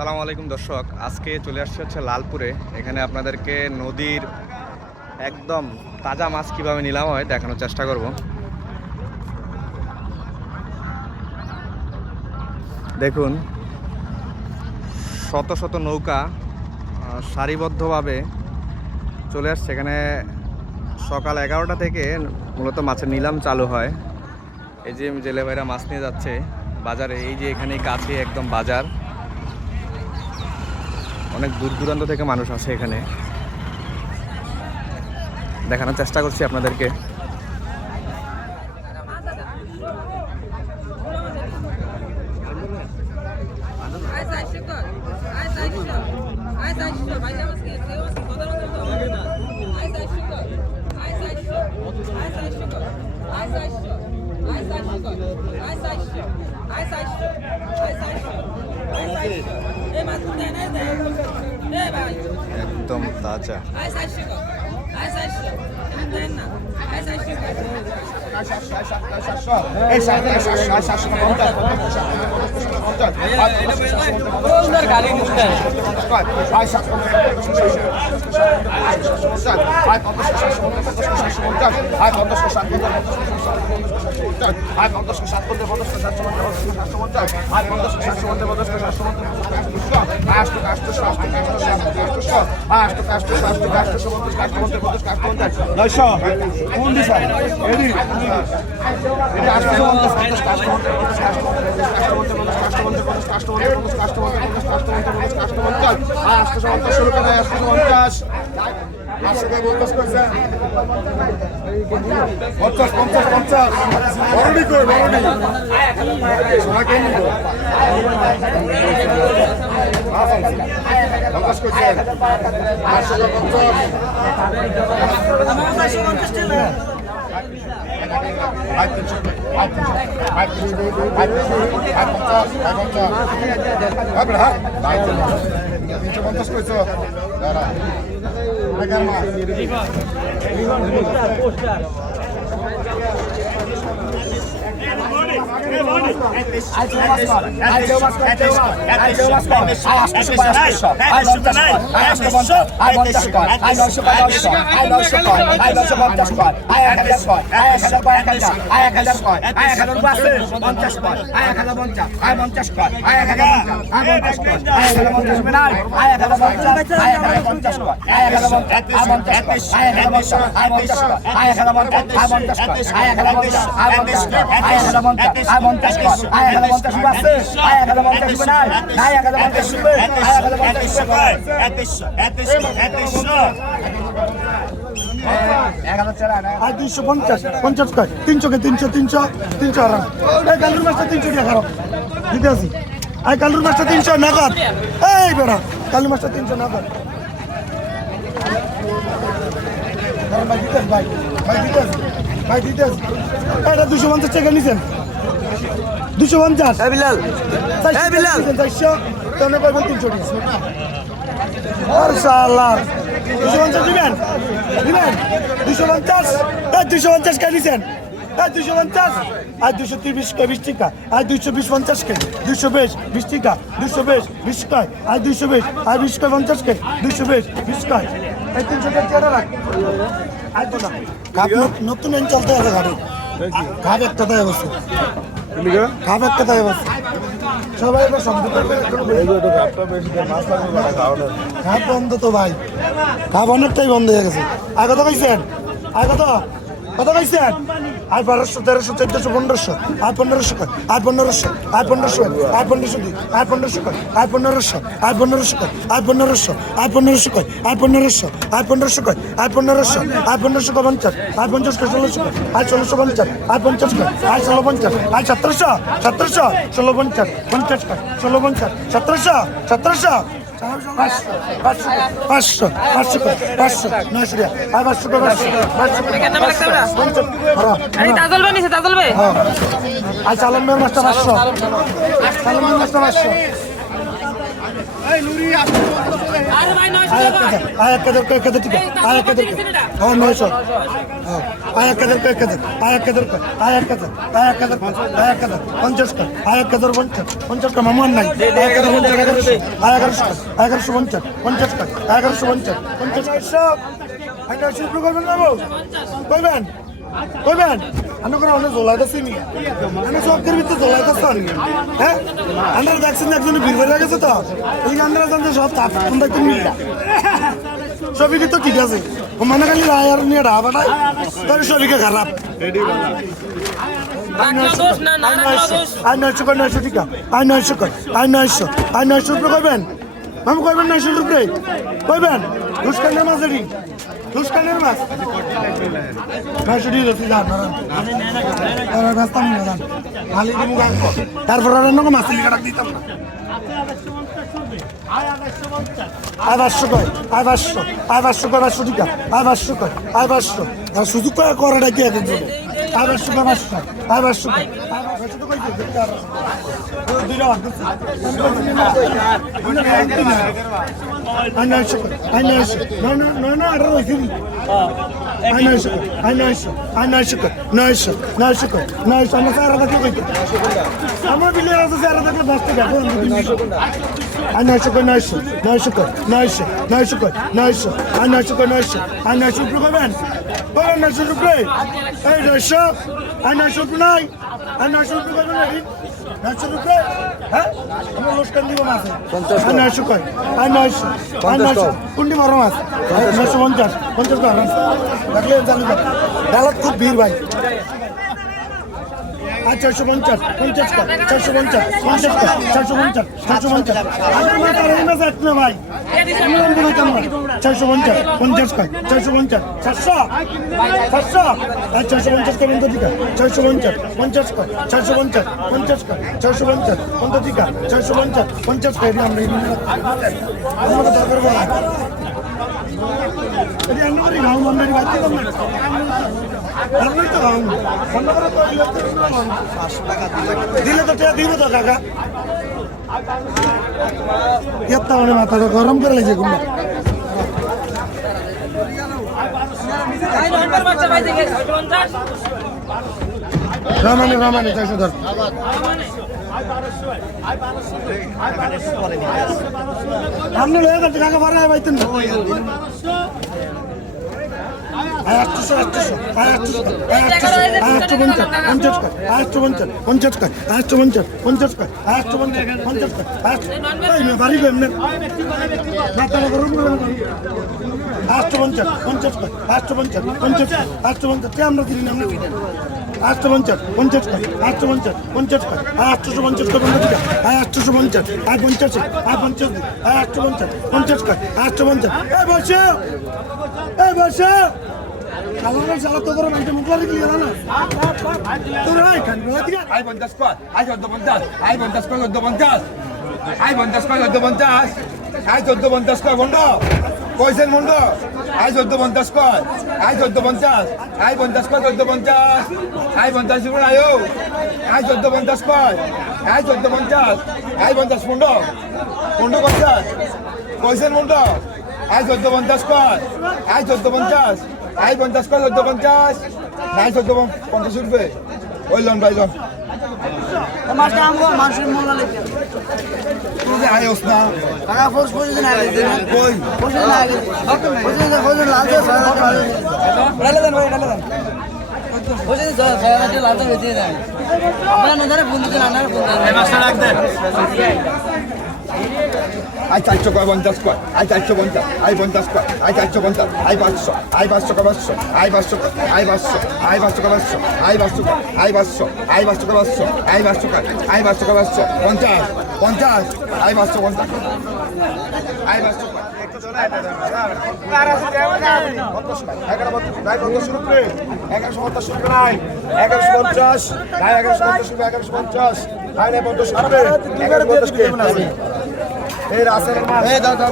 আসসালামু আলাইকুম দর্শক, আজকে চলে আসছে হচ্ছে লালপুরে। এখানে আপনাদেরকে নদীর একদম তাজা মাছ কিভাবে নিলাম হয় দেখানোর চেষ্টা করব। দেখুন, শত শত নৌকা সারিবদ্ধভাবে চলে আসছে এখানে। সকাল 11টা থেকে মূলত মাছের নিলাম চালু হয়। এই যে জেলে ভাইরা মাছ নিয়ে যাচ্ছে বাজারে। এই যে এখানে কাছে একদম বাজার, অনেক দূর দূরান্ত থেকে মানুষ আসে এখানে। দেখানোর চেষ্টা করছি আপনাদেরকে। একদম তাজা। কালুর মাছটা 300 টাকা খারাপ দিতে আছি। কালুর মাছটা 300 নাগাদ। এই বেড়া কালুর মাছটা 300 নাগাদ। ভাই দিতে আছি। এটা 250 টাকা নিছেন। 250 বিলাল 400 তোমরা পাবেন 300 টাকা। আর শালা 250 দিবেন 250 250 কে নিছেন। 250 আর 230 কে 20 টাকা আর 220 50 কে 220 20 টাকা 220 20 কে আর 220 আর 20 কে 50 কে 220 20 কে এই 300 টাকা চেরা রাখ। আর তো না কাপ নতুন এন চলতে আছে গাড়ি। কাপ একটা দেয় বসে কাপ একটা দেয় বসে সবাই এবার শব্দ করবে। কাপ বন্ধ তো ভাই, কাপ অনেকটাই বন্ধ হয়ে গেছে। আর কত কইছেন? আর কত কইছেন? আর 1200 1300 1400 1500 আর 1500 আর 1500 আর 1500 আর 1500 আর 1500 আর 1500 আর 1500 আর 1500 আর 1500 আর 1500 আর 1500 আর 1500 আর 1500 50 আর 50 1600 আর 1650 আর 50 আর 1650 আর 1700 1700 1650 50 1650 1700 1700 500 900 আর 500 আর চালান মাছটা 500 চালান মাছটা 500 আয়াত কাদের কয় কাদের ঠিক আয়াত কাদের হ্যাঁ 900 আয়াত কাদের কয় কাদের আয়াত কাদের কয় আয়াত কাদের 50 কয় আয়াত কাদের 50 কয় মামুন নাই আয়াত কাদের 1150 50 কয় 1150 50 আইনা শুরু করবেন না কইবেন কইবেন আমি করে অনেক জলাইতেছি নি আমি সবকের ভিতরে জলাইতেছি হ্যাঁ আমরা দেখছেন একজন ভিড় হয়ে গেছে তো এই আমরা জানতে সব তাপ তোমরা তুমি সবই তো ঠিক আছে ও মনে খালি রায়ার নিয়ে ডাবাটা তোর সবইকে খারাপ আই 900 কয় 900 টিকা আই 900 কয় আই 900 রুপে কইবেন আমি কইবেন 900 রুপে কইবেন দুষ্কানের মাঝেরি দুষ্কানের মাছ 900 দিয়ে দিছি যান আর রাস্তা নিয়ে যান খালি দিমু গান তারপর আর নক মাছ লিখা রাখ দিতাম না আই 500 কয় আই 500 কয় 500 টিকা আই 500 কয় আই 500 আর সুযোগ করাটা কি একজন আই 500 কয় 500 আই 500 কয় তো কই দিতে দুইটা বাদ I know sugar. No, I don't know. I know sugar. I'm not sugar. No sugar. I'm not Sarah. I'm not believing as a Sarah. I know sugar. No sugar. I know sugar. Man. But I'm not sugar play. Hey, no shop. I know sugar night. I know sugar play. That's the play. Huh? I'm not looking at you, Master. I know sugar. I know. कुंडी मारो मास 950 का लगले चालू कर डालत खूब भीड़ भाई आज 450 का 450 अरे मैं तो रही ना सेट में भाई 450 का 700 आज 450 का बंद दिखा 450 का 450 का 450 बंद दिखा 450 का ये हम नहीं हम लोग दरबार बोला अरे अन्ना वाली गाँव में मेरी बात की तुमने हम नहीं तो गाँव हम लोग तो दिले तो क्या दिले तो काका कितना उन्हें माता तो गरम कर लीजिए गुम्बा रामाने चाहे सुधर हमने लोग का टिका का भरा है भाई तुम kalau tuh orang macam muka lagi lihat mana? Tuh naik kan? Ay, bontas ko. Ay, 250. Ay, bontas ko, 250. Ay, bontas ko, 250. Ay, 250 ko, bondo. Koisen bondo. Ay, 250 ko. Ay, 250. Ay, bontas ko, 250. Ay, bontas ko ayo. Ay, 250 ko. Ay, 250. Ay, bontas bondo. Bondo bontas. Koisen bondo. Ay, 250 ko. Ay, 250. Ay, 50 ko, 250. Ay, 250 rupiah. Oy lon, bay lon. Mas kamu kok masih mula lagi? Tuh ayos na. Kakak force position lagi. Boy. Position lagi. Position lagi. Relevan boy, relevan. Position saya lagi lagi betul dah. Mana negara pun itu nana pun. Master lagde. Ay, 450 ko. Ay, 450. Ay, 50 ko. Ay, 450. Ay, 500. Ay, 500 ko, 500. Ay, 500 ko. Ay, 500. Ay, 500 ko, 500. Ay, 500 ko. Ay, 500. Ay, 500 ko, 500. Ay, 500 ko. Ay, 500 ko, 500. 50. Ay, 500 ko. Ay, 500 ko. এই রাসের মাছ এই দাও একটা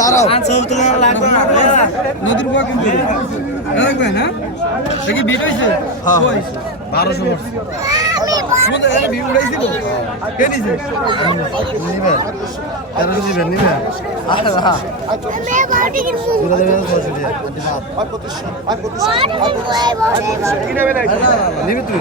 দাঁড়াও সব তোমার লাগবে না নদীর বুয়া কিন্তু লাগবে না সে কি বিট হইছে হ্যাঁ 1200 পড়ছে নিবেন 1300 দিবেন নিবেন পুরো দেবেন 600 টাকা নিবি তুই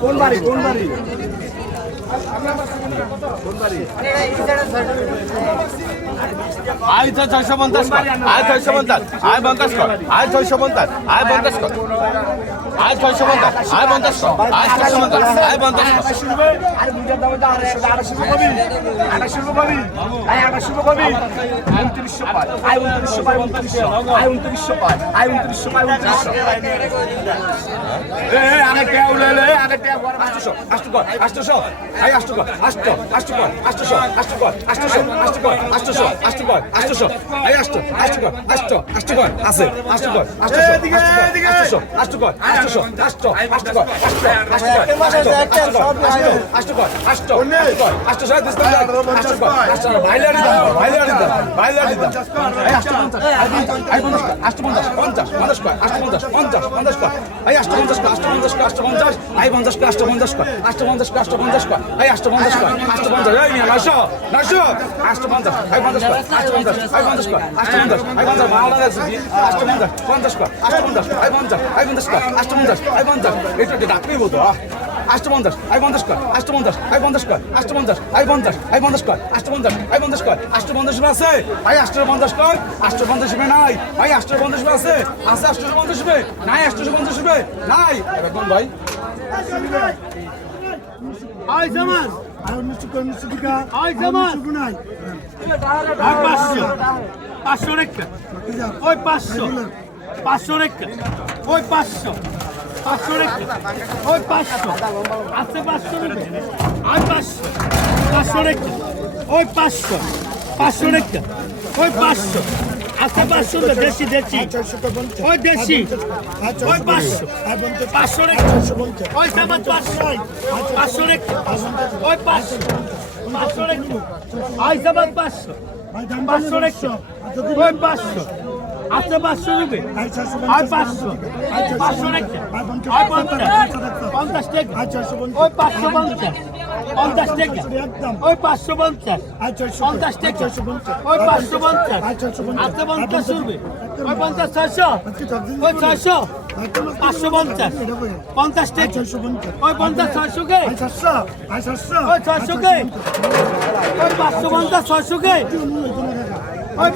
কোন বাড়ি কোন বাড়ি আয় 650 কর আয় 650 আয় 50 কর আয় 650 আয় 50 কর আয় 650 আয় 50 কর আয় 650 আয় 50 কর আরে বুঝা দাও দাও 800 কবি 800 কবি আয় 800 কবি 2900 পায় আয় 2900 পায় 2900 আয় 2900 পায় আয় 2900 পায় 2900 আগে টেও লে আগে টেও 800 800 কর 800 আয় 800 কর 800 800 কর 800 800 কর 800 800 কর 800 800 কর 800 আয় 800 800 কর 800 800 কর আছে 800 কর 800 এদিকে এদিকে 800 800 কর 800 800 800 কর 800 কর 800 কর 800 দিস 800 কর 800 বাইলাড়ি দাও বাইলাড়ি দাও বাইলাড়ি দাও আয় 850 আয় 50 50 50 কর 850 50 50 কর আয় 850 কর 850 কর 850 আয় 50 কর 850 কর 850 কর 850 কর আয় 850 কর 850 এই নিয়ে 900 850 আয় 50 কর 850 আয় 50 কর 850 আয় 50 মাল আছে 850 50 কর 850 আয় 50 আয় 50 কর 850 আয় 50 এটা ডাকতেই বলতো 850 আয় 50 কর 850 আয় 50 কর 850 আয় 50 আয় 50 কর 850 আয় 50 কর 850 আছে আয় 850 কর 850 নাই আয় 850 আছে 850 নাই 850 নাই একদম ভাই আয় জামান আর মিষ্টি টিকা আয় জামান নাই 500 রেখা ওই 500 500 রেখা ওই 500 500 রেখা ওই 500 আছে 500 রেখা আর 500 500 রেখা ওই 500 500 রেখা ওই 500 আছে 500 দেশি দেশি ওই দেশি ওই 500 500 রেখা ওই সামান 500 500 রেখা ওই 500 500 রেখা ওই সামান 500 500 রেখা ওই 500 আছে 500 রুপে আর 500 500 রেখা আর 50 টাকা ওই 550 50 টাকা ওই 550 50 টাকা ওই 550 আছে 50 রুপে ওই 50 600 ওই 600 550 50 টাকা ওই 50 600 কে ওই 600 কে ওই 550 600 কে ওই